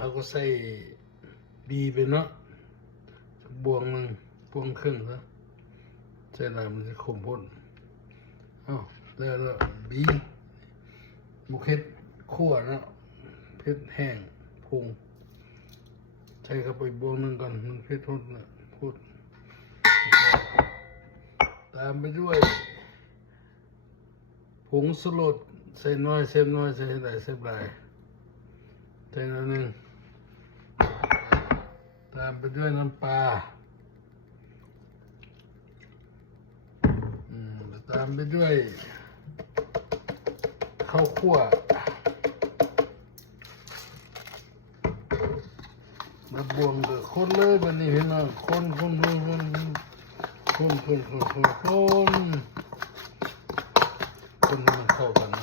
เขาก็ใส่บีไปเนาะบวงหนึ่งบวงครึ่งซะใส่ลายมันจะขมพ้นแล้วบีบุกเฮ็ดขั่วเนาะเผ็ดแห้งพุงใส่เข้าไปบวงหนึ่งก่อนมันเผ็ดทนนะพูดตามไปด้วยผงสลดใส่น้อยใส่น้อยใส่หลายใส่หลายใส่น้อยหนึ่งตามไปด้วยน้ำปลาตามไปด้วยข้าวคั่วมาบวงเดือคนเลยบัดนี้พี่น้องคนให้มันเข้ากัน